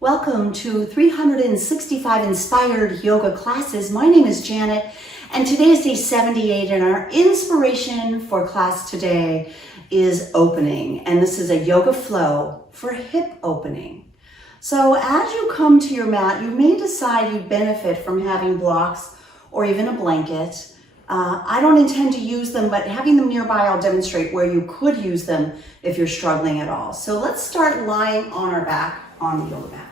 Welcome to 365 Inspired Yoga Classes. My name is Janet, and today is day 78, and our inspiration for class today is opening. And this is a yoga flow for hip opening. So as you come to your mat, you may decide you benefit from having blocks or even a blanket. I don't intend to use them, but having them nearby, I'll demonstrate where you could use them if you're struggling at all. So let's start lying on our back on the yoga mat.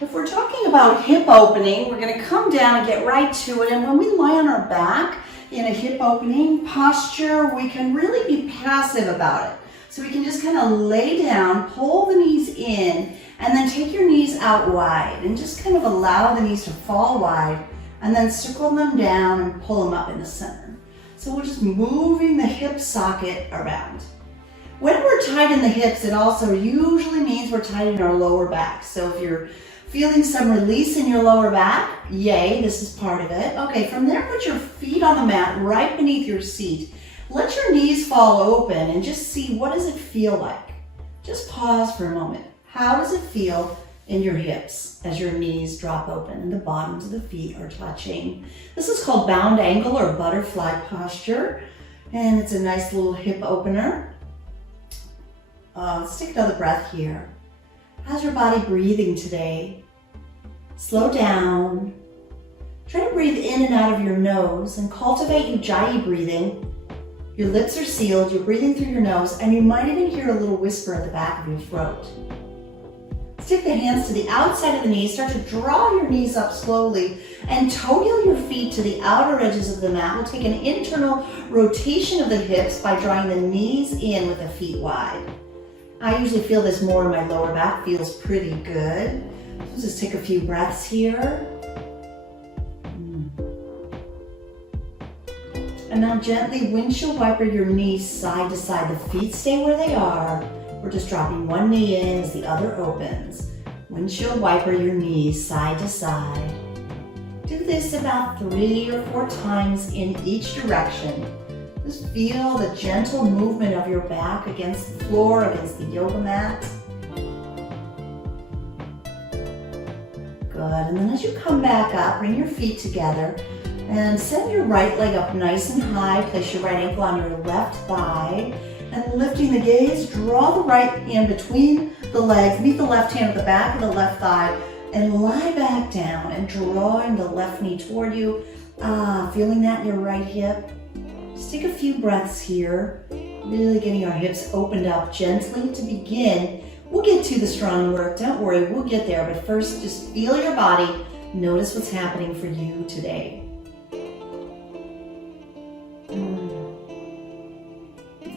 If we're talking about hip opening, we're going to come down and get right to it. And when we lie on our back in a hip opening posture, we can really be passive about it. So we can just kind of lay down, pull the knees in, and then take your knees out wide and just kind of allow the knees to fall wide and then circle them down and pull them up in the center. So we're just moving the hip socket around. When we're tight in the hips, it also usually means we're tight in our lower back. So if you're feeling some release in your lower back, yay, this is part of it. Okay, from there, put your feet on the mat right beneath your seat. Let your knees fall open and just see, what does it feel like? Just pause for a moment. How does it feel in your hips as your knees drop open and the bottoms of the feet are touching? This is called bound ankle or butterfly posture, and it's a nice little hip opener. Let's take another breath here. How's your body breathing today? Slow down. Try to breathe in and out of your nose and cultivate Ujjayi breathing. Your lips are sealed, you're breathing through your nose, and you might even hear a little whisper at the back of your throat. Stick the hands to the outside of the knees. Start to draw your knees up slowly and toe heel your feet to the outer edges of the mat. We'll take an internal rotation of the hips by drawing the knees in with the feet wide. I usually feel this more in my lower back, feels pretty good. So just take a few breaths here. And now gently windshield wiper your knees side to side. The feet stay where they are. We're just dropping one knee in as the other opens. Windshield wiper your knees side to side. Do this about 3 or 4 times in each direction. Just feel the gentle movement of your back against the floor, against the yoga mat. Good, and then as you come back up, bring your feet together and send your right leg up nice and high. Place your right ankle on your left thigh. And lifting the gaze, draw the right hand between the legs, meet the left hand at the back of the left thigh, and lie back down and drawing the left knee toward you. Feeling that in your right hip. Just take a few breaths here, really getting our hips opened up gently to begin. We'll get to the strong work, don't worry, we'll get there, but first just feel your body, notice what's happening for you today.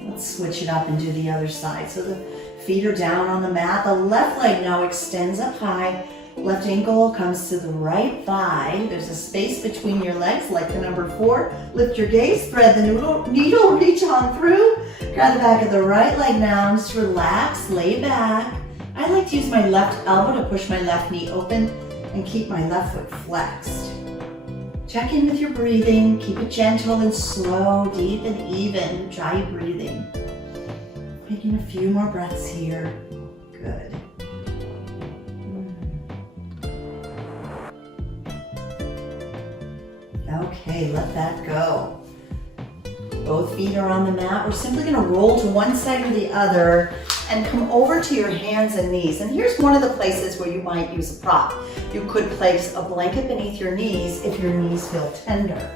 Let's switch it up and do the other side. So the feet are down on the mat, the left leg now extends up high, left ankle comes to the right thigh. There's a space between your legs, like the number 4. Lift your gaze, thread the needle, reach on through. Grab the back of the right leg now, and just relax, lay back. I like to use my left elbow to push my left knee open and keep my left foot flexed. Check in with your breathing, keep it gentle and slow, deep and even. Try breathing. Taking a few more breaths here. Good. Okay, let that go. Both feet are on the mat. We're simply going to roll to one side or the other and come over to your hands and knees. And here's one of the places where you might use a prop. You could place a blanket beneath your knees if your knees feel tender.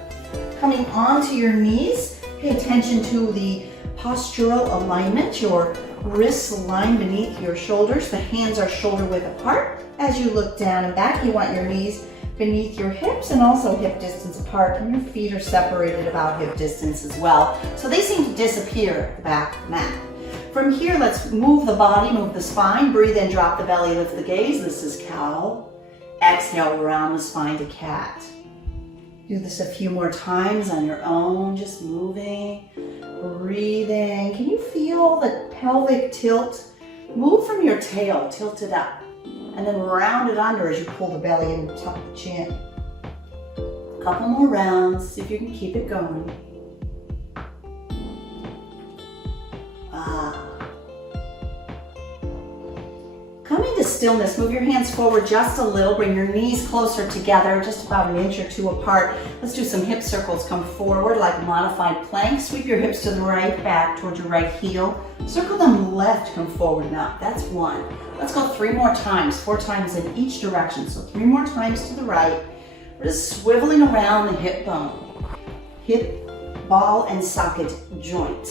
Coming onto your knees, pay attention to the postural alignment. Your wrists line beneath your shoulders. The hands are shoulder width apart. As you look down and back, you want your knees beneath your hips and also hip distance apart, and your feet are separated about hip distance as well. So they seem to disappear at the back of the mat. From here, let's move the body, move the spine, breathe in, drop the belly, lift the gaze. This is cow. Exhale, round the spine to cat. Do this a few more times on your own, just moving, breathing. Can you feel the pelvic tilt? Move from your tail, tilt it up. And then round it under as you pull the belly in and tuck the chin. A couple more rounds, see if you can keep it going. Coming to stillness, move your hands forward just a little. Bring your knees closer together, just about an inch or two apart. Let's do some hip circles. Come forward like a modified plank. Sweep your hips to the right, back towards your right heel. Circle them left, come forward and up. That's one. Let's go 3 more times, 4 times in each direction. So 3 more times to the right. We're just swiveling around the hip bone. Hip, ball, and socket joint.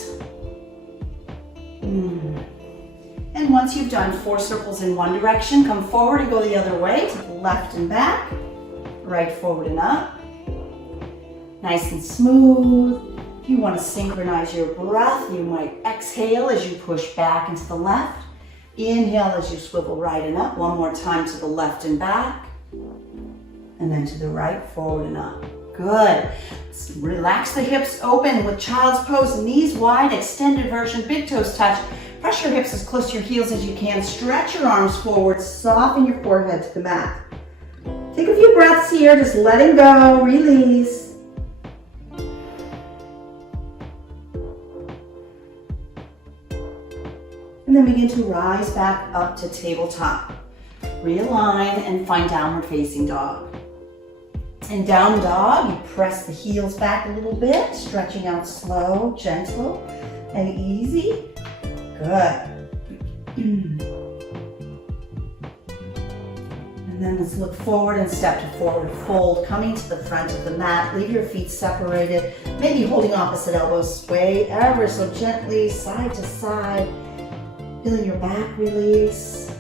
And once you've done 4 circles in one direction, come forward and go the other way to the left and back, right forward and up. Nice and smooth. If you want to synchronize your breath, you might exhale as you push back into the left. Inhale as you swivel right and up. One more time to the left and back. And then to the right, forward and up. Good. Let's relax the hips open with child's pose, knees wide, extended version, big toes touch. Press your hips as close to your heels as you can. Stretch your arms forward, soften your forehead to the mat. Take a few breaths here, just letting go, release. And then begin to rise back up to tabletop. Realign and find downward facing dog. In down dog, you press the heels back a little bit, stretching out slow, gentle, and easy. Good. And then let's look forward and step to forward fold, coming to the front of the mat. Leave your feet separated, maybe holding opposite elbows. Sway ever so gently, side to side. Feeling your back release.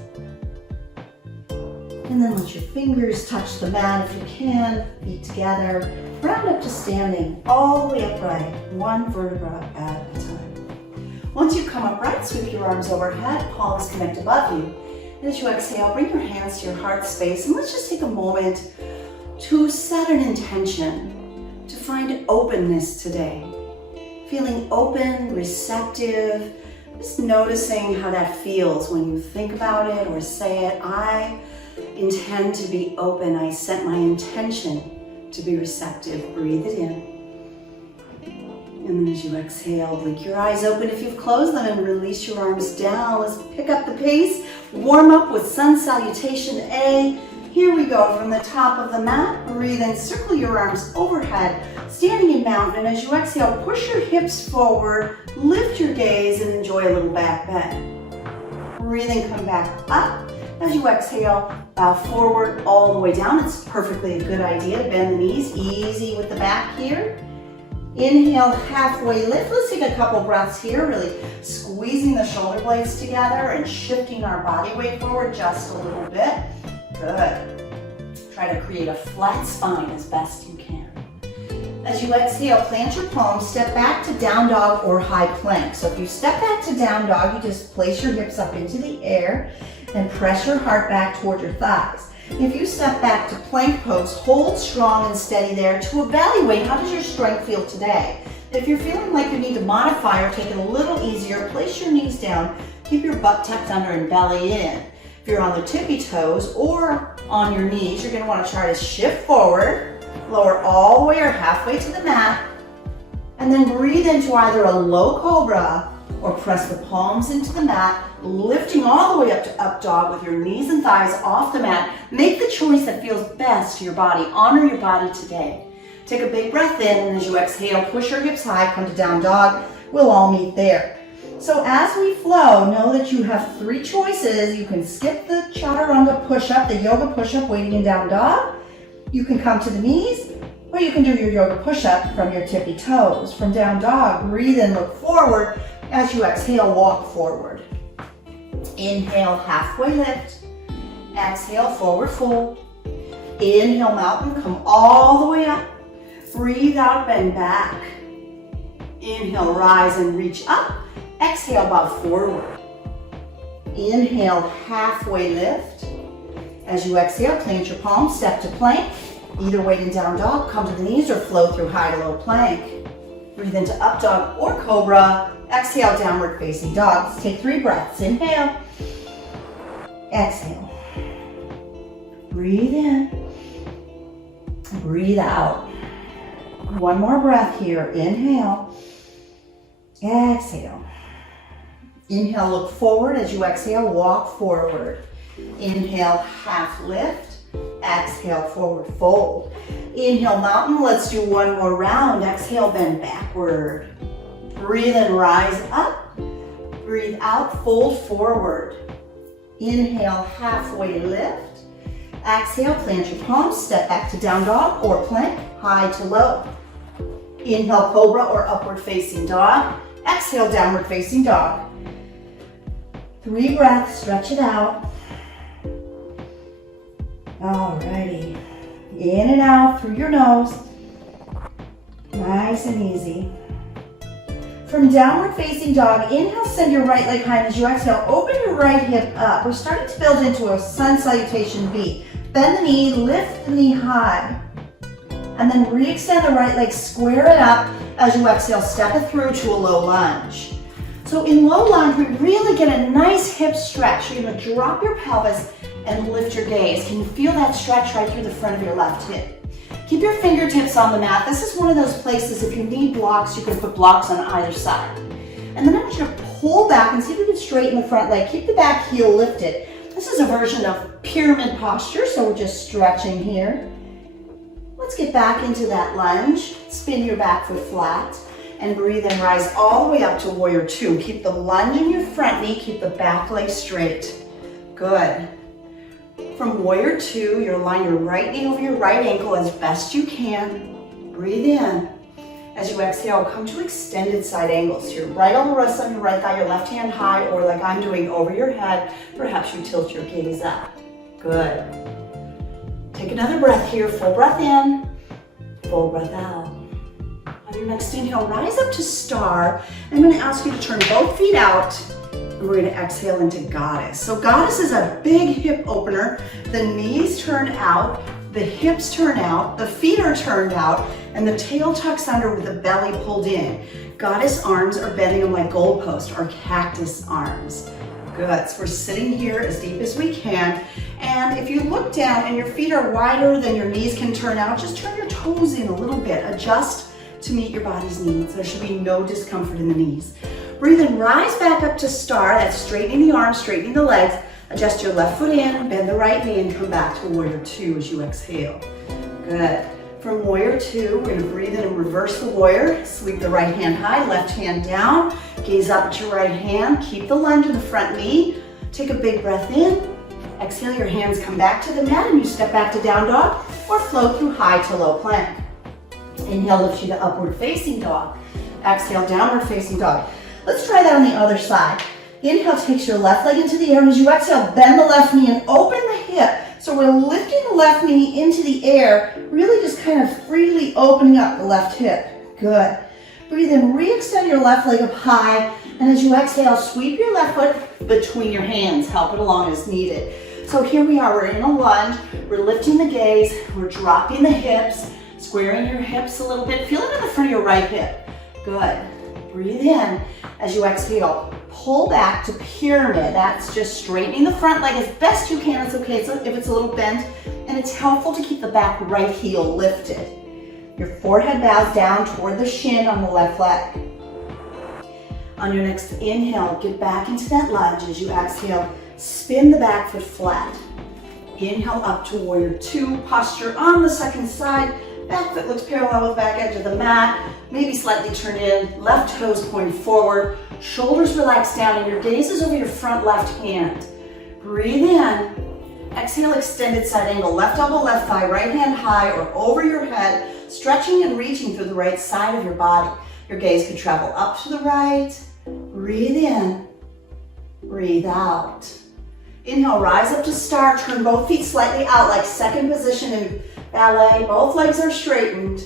And then let your fingers touch the mat if you can, feet together. Round up to standing, all the way upright, one vertebra at a time. Once you come upright, sweep your arms overhead, palms connect above you. And as you exhale, bring your hands to your heart space, and let's just take a moment to set an intention to find openness today. Feeling open, receptive, just noticing how that feels when you think about it or say it. I intend to be open. I set my intention to be receptive. Breathe it in. And then as you exhale, blink your eyes open if you've closed them and release your arms down. Let's pick up the pace. Warm up with sun salutation A. Here we go from the top of the mat. Breathe in, circle your arms overhead, standing in mountain. And as you exhale, push your hips forward, lift your gaze, and enjoy a little back bend. Breathing, come back up. As you exhale, bow forward all the way down. It's perfectly a good idea to bend the knees, easy with the back here. Inhale, halfway lift. Let's take a couple breaths here, really squeezing the shoulder blades together and shifting our body weight forward just a little bit. Good. Try to create a flat spine as best you can. As you exhale, plant your palms, step back to down dog or high plank. So if you step back to down dog, you just place your hips up into the air and press your heart back toward your thighs. If you step back to plank pose, hold strong and steady there to evaluate how does your strength feel today. If you're feeling like you need to modify or take it a little easier, place your knees down, keep your butt tucked under and belly in. If you're on the tippy toes or on your knees, you're going to want to try to shift forward, lower all the way or halfway to the mat, and then breathe into either a low cobra or press the palms into the mat, lifting all the way up to up dog with your knees and thighs off the mat. Make the choice that feels best to your body. Honor your body today. Take a big breath in, and as you exhale, push your hips high, come to down dog. We'll all meet there. So as we flow, know that you have 3 choices. You can skip the chaturanga push-up, the yoga push-up waiting in down dog. You can come to the knees, or you can do your yoga push-up from your tippy toes. From down dog, breathe in, look forward. As you exhale, walk forward. Inhale, halfway lift. Exhale, forward fold. Inhale, mountain, come all the way up. Breathe out, bend back. Inhale, rise and reach up. Exhale, bow forward. Inhale, halfway lift. As you exhale, plant your palms, step to plank. Either weight in down dog, come to the knees or flow through high to low plank. Breathe into up dog or cobra. Exhale, downward facing dog. Let's take 3 breaths. Inhale. Exhale. Breathe in. Breathe out. One more breath here. Inhale. Exhale. Inhale, look forward. As you exhale, walk forward. Inhale, half lift. Exhale, forward fold. Inhale, mountain. Let's do one more round. Exhale, bend backward. Breathe in, rise up. Breathe out, fold forward. Inhale, halfway lift. Exhale, plant your palms, step back to down dog or plank, high to low. Inhale, cobra or upward facing dog. Exhale, downward facing dog. 3 breaths, stretch it out. Alrighty. In and out through your nose. Nice and easy. From downward facing dog, inhale, send your right leg high. As you exhale, open your right hip up. We're starting to build into a sun salutation V. Bend the knee, lift the knee high. And then re-extend the right leg, square it up. As you exhale, step it through to a low lunge. So in low lunge, we really get a nice hip stretch. You're gonna drop your pelvis and lift your gaze. Can you feel that stretch right through the front of your left hip? Keep your fingertips on the mat. This is one of those places, if you need blocks, you can put blocks on either side. And then I want you to pull back and see if you can straighten the front leg. Keep the back heel lifted. This is a version of pyramid posture, so we're just stretching here. Let's get back into that lunge. Spin your back foot flat and breathe in, rise all the way up to warrior two. Keep the lunge in your front knee, keep the back leg straight. Good. From warrior two, you'll line your right knee over your right ankle as best you can. Breathe in. As you exhale, come to extended side angles. Your right elbow rests on your right thigh, your left hand high, or like I'm doing over your head. Perhaps you tilt your gaze up. Good. Take another breath here. Full breath in, full breath out. On your next inhale, rise up to star. I'm going to ask you to turn both feet out. And we're going to exhale into goddess. So goddess is a big hip opener. The knees turn out, the hips turn out, the feet are turned out, and the tail tucks under with the belly pulled in. Goddess arms are bending them like goalposts or cactus arms. Good. So we're sitting here as deep as we can. And if you look down and your feet are wider than your knees can turn out, just turn your toes in a little bit. Adjust to meet your body's needs. There should be no discomfort in the knees. Breathe in, rise back up to star. That's straightening the arms, straightening the legs. Adjust your left foot in, bend the right knee, and come back to warrior two as you exhale. Good. From warrior two, we're going to breathe in and reverse the warrior. Sweep the right hand high, left hand down. Gaze up at your right hand. Keep the lunge in the front knee. Take a big breath in. Exhale, your hands come back to the mat and you step back to down dog or float through high to low plank. Inhale, lift you to upward facing dog. Exhale, downward facing dog. Let's try that on the other side. Inhale takes your left leg into the air, and as you exhale, bend the left knee and open the hip. So we're lifting the left knee into the air, really just kind of freely opening up the left hip. Good. Breathe in, re-extend your left leg up high, and as you exhale, sweep your left foot between your hands. Help it along as needed. So here we are, we're in a lunge, we're lifting the gaze, we're dropping the hips, squaring your hips a little bit. Feel it in the front of your right hip. Good. Breathe in. As you exhale, pull back to pyramid. That's just straightening the front leg as best you can. It's okay if it's a little bent, and it's helpful to keep the back right heel lifted. Your forehead bows down toward the shin on the left leg. On your next inhale, get back into that lunge. As you exhale, spin the back foot flat. Inhale up to warrior two, posture on the second side. Back foot looks parallel with the back edge of the mat, maybe slightly turned in, left toes pointed forward, shoulders relaxed down, and your gaze is over your front left hand. Breathe in, exhale, extended side angle, left elbow, left thigh, right hand high or over your head, stretching and reaching through the right side of your body. Your gaze could travel up to the right. Breathe in, breathe out. Inhale, rise up to star, turn both feet slightly out like second position in ballet. Both legs are straightened.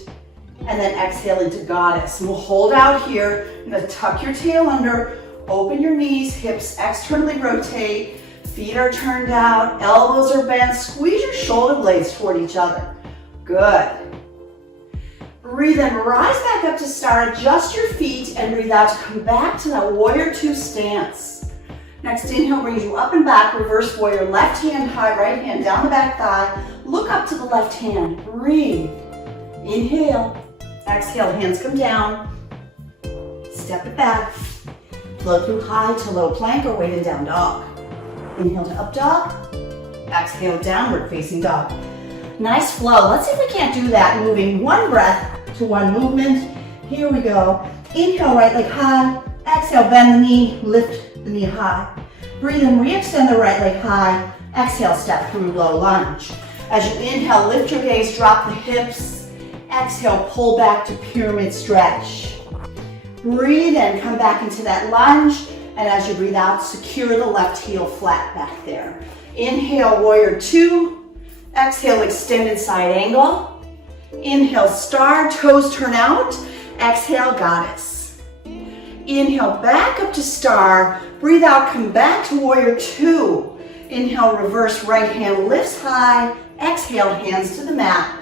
And then exhale into goddess. And we'll hold out here. You're gonna tuck your tail under, open your knees, hips externally rotate, feet are turned out, elbows are bent, squeeze your shoulder blades toward each other. Good. Breathe in, rise back up to star, adjust your feet, and breathe out to come back to that warrior two stance. Next inhale brings you up and back, reverse warrior, left hand high, right hand down the back thigh. Look up to the left hand, breathe. Inhale, exhale, hands come down. Step it back. Float through high to low plank or weighted down dog. Inhale to up dog. exhale, downward facing dog. Nice flow. Let's see if we can't do that, moving one breath to one movement. Here we go. Inhale, right leg high. Exhale, bend the knee, lift the knee high. Breathe in, re-extend the right leg high. Exhale, step through low lunge. As you inhale, lift your gaze, drop the hips. Exhale, pull back to pyramid stretch. Breathe in, come back into that lunge. And as you breathe out, secure the left heel flat back there. Inhale, warrior two. Exhale, extended side angle. Inhale, star, toes turn out. Exhale, goddess. Inhale, back up to star. Breathe out, come back to warrior two. Inhale, reverse right hand lifts high. Exhale, hands to the mat.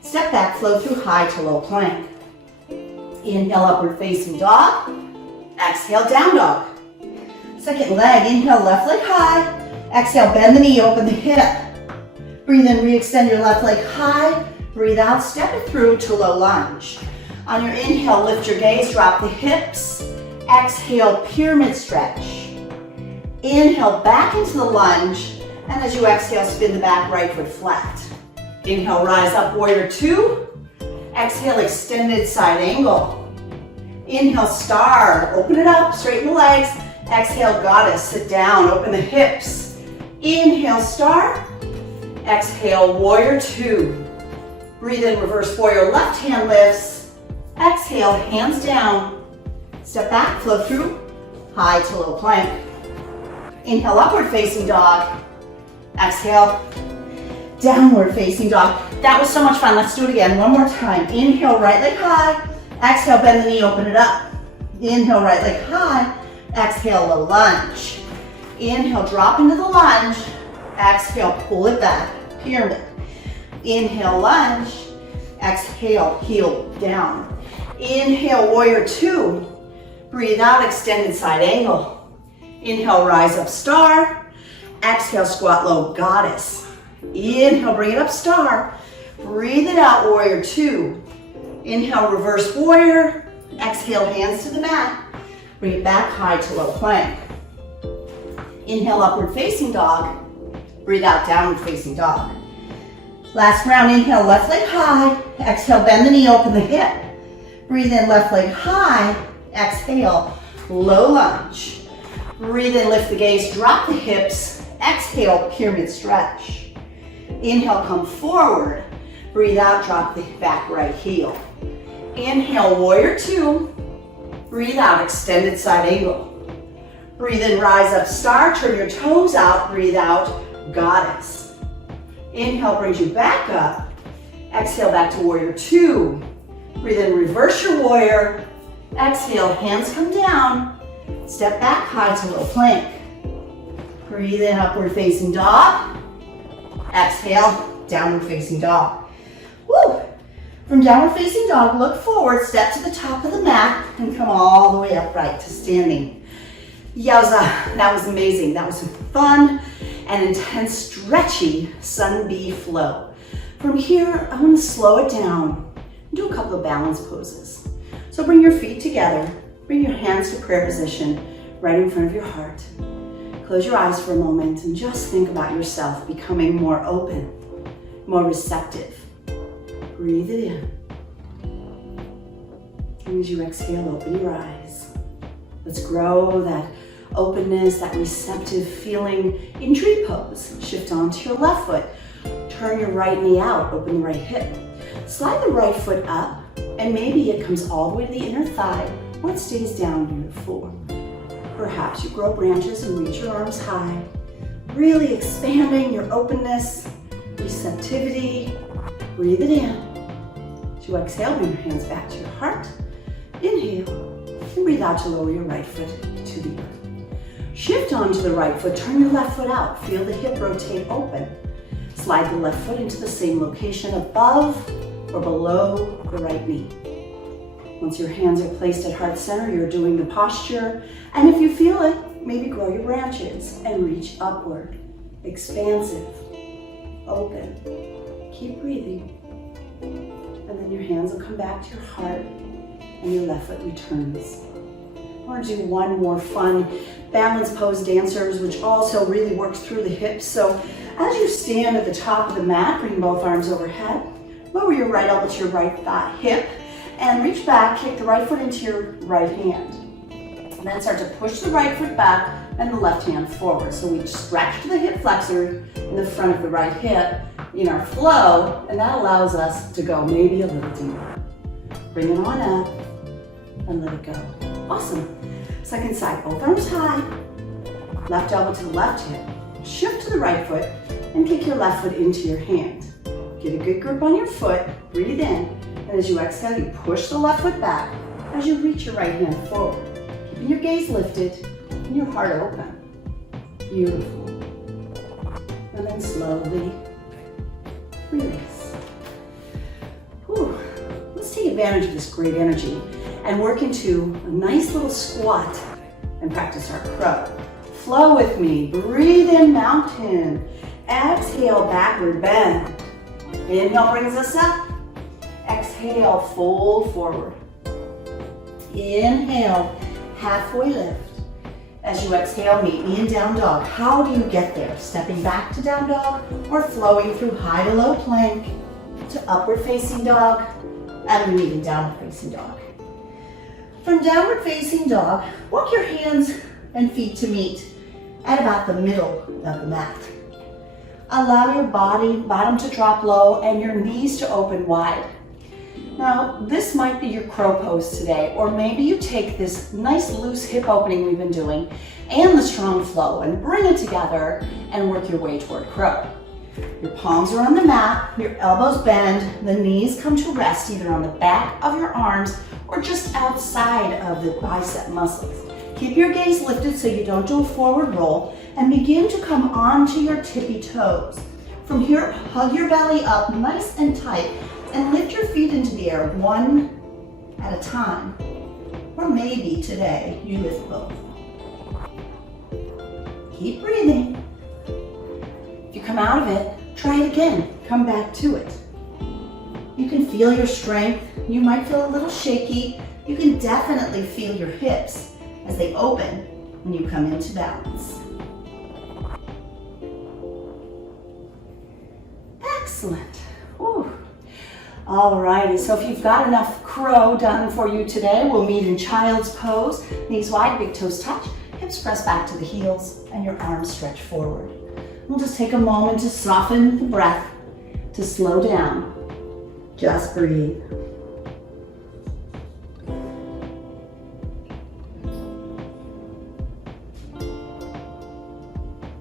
Step back, flow through high to low plank. Inhale, upward facing dog. Exhale, down dog. Second leg, inhale, left leg high. Exhale, bend the knee, open the hip. Breathe in, re-extend your left leg high. Breathe out, step it through to low lunge. On your inhale, lift your gaze, drop the hips. Exhale, pyramid stretch. Inhale, back into the lunge. And as you exhale, spin the back right foot flat. Inhale, rise up, warrior two. Exhale, extended side angle. Inhale, star, open it up, straighten the legs. Exhale, goddess, sit down, open the hips. Inhale, star. Exhale, warrior two. Breathe in, reverse warrior, left hand lifts. Exhale, hands down. Step back, flow through, high to low plank. Inhale, upward facing dog. Exhale, downward facing dog. That was so much fun. Let's do it again. One more time. Inhale, right leg high. Exhale, bend the knee, open it up. Inhale, right leg high. Exhale, low lunge. Inhale, drop into the lunge. Exhale, pull it back, pyramid. Inhale, lunge. Exhale, heel down. Inhale, warrior two. Breathe out, extended side angle. Inhale, rise up, star. Exhale, squat low, goddess. Inhale, bring it up, star. Breathe it out, warrior two. Inhale, reverse warrior. Exhale, hands to the mat. Bring it back high to low plank. Inhale, upward facing dog. Breathe out, downward facing dog. Last round, inhale, left leg high. Exhale, bend the knee, open the hip. Breathe in, left leg high. Exhale, low lunge. Breathe in, lift the gaze, drop the hips. Exhale, pyramid stretch. Inhale, come forward. Breathe out, drop the back right heel. Inhale, warrior two. Breathe out, extended side angle. Breathe in, rise up, star. Turn your toes out. Breathe out, goddess. Inhale brings you back up. Exhale, back to warrior two. Breathe in, reverse your warrior. Exhale, hands come down. Step back, high to low plank. Breathe in, upward facing dog. Exhale, downward facing dog. Woo! From downward facing dog, look forward, step to the top of the mat, and come all the way upright to standing. Yowza, that was amazing. That was some fun and intense, stretchy sun bee flow. From here, I want to slow it down and do a couple of balance poses. So bring your feet together, bring your hands to prayer position right in front of your heart. Close your eyes for a moment and just think about yourself becoming more open, more receptive. Breathe it in. And as you exhale, open your eyes. Let's grow that openness, that receptive feeling in tree pose. Shift onto your left foot. Turn your right knee out, open the right hip. Slide the right foot up, and maybe it comes all the way to the inner thigh, or it stays down near the floor. Perhaps you grow branches and reach your arms high, really expanding your openness, receptivity. Breathe it in. As you exhale, bring your hands back to your heart. Inhale, and breathe out to lower your right foot to the earth. Shift onto the right foot, turn your left foot out. Feel the hip rotate open. Slide the left foot into the same location above or below the right knee. Once your hands are placed at heart center, you're doing the posture. And if you feel it, maybe grow your branches and reach upward. Expansive, open. Keep breathing. And then your hands will come back to your heart and your left foot returns. I want to do one more fun balance pose, dancers, which also really works through the hips. So As you stand at the top of the mat, bring both arms overhead. Lower your right elbow to your right thigh hip and reach back, kick the right foot into your right hand. And then start to push the right foot back and the left hand forward. So we stretch to the hip flexor in the front of the right hip in our flow, and that allows us to go maybe a little deeper. Bring it on up and let it go. Awesome. Second side, both arms high, left elbow to the left hip. Shift to the right foot and kick your left foot into your hand. Get a good grip on your foot, breathe in, and as you exhale, you push the left foot back as you reach your right hand forward. Keeping your gaze lifted and your heart open. Beautiful. And then slowly release. Whew. Let's take advantage of this great energy and work into a nice little squat and practice our crow. Flow with me. Breathe in, mountain. Exhale, backward bend. Inhale brings us up. Exhale, fold forward. Inhale, halfway lift. As you exhale, meet me in down dog. How do you get there? Stepping back to down dog or flowing through high to low plank to upward facing dog and meeting downward facing dog. From downward facing dog, walk your hands and feet to meet at about the middle of the mat. Allow your bottom to drop low and your knees to open wide. Now, this might be your crow pose today, or maybe you take this nice loose hip opening we've been doing and the strong flow and bring it together and work your way toward crow. Your palms are on the mat, your elbows bend, the knees come to rest either on the back of your arms or just outside of the bicep muscles. Keep your gaze lifted so you don't do a forward roll and begin to come onto your tippy toes. From here, hug your belly up nice and tight and lift your feet into the air one at a time. Or maybe today you lift both. Keep breathing. If you come out of it, try it again. Come back to it. You can feel your strength. You might feel a little shaky. You can definitely feel your hips as they open when you come into balance. Excellent. Whew. Alrighty, so if you've got enough crow done for you today, we'll meet in child's pose. Knees wide, big toes touch, hips press back to the heels, and your arms stretch forward. We'll just take a moment to soften the breath, to slow down. Just breathe.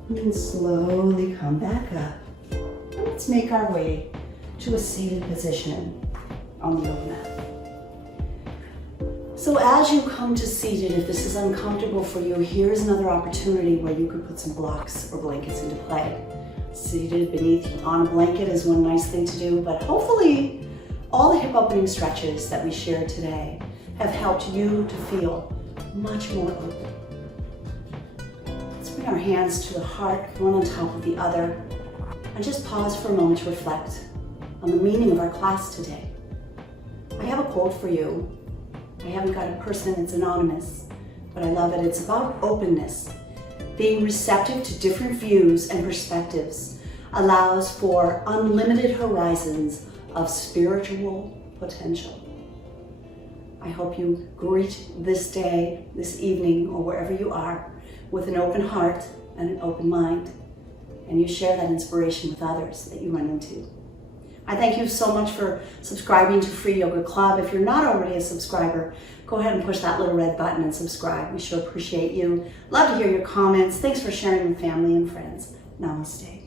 And slowly come back up. And let's make our way to a seated position on the yoga mat. So as you come to seated, if this is uncomfortable for you, here's another opportunity where you could put some blocks or blankets into play. Seated beneath on a blanket is one nice thing to do, but hopefully all the hip opening stretches that we shared today have helped you to feel much more open. Let's bring our hands to the heart, one on top of the other, and just pause for a moment to reflect on the meaning of our class today. I have a quote for you. I haven't got a person, it's anonymous, but I love it. It's about openness. Being receptive to different views and perspectives allows for unlimited horizons of spiritual potential. I hope you greet this day, this evening, or wherever you are, with an open heart and an open mind, and you share that inspiration with others that you run into. I thank you so much for subscribing to Free Yoga Club. If you're not already a subscriber, go ahead and push that little red button and subscribe. We sure appreciate you. Love to hear your comments. Thanks for sharing with family and friends. Namaste.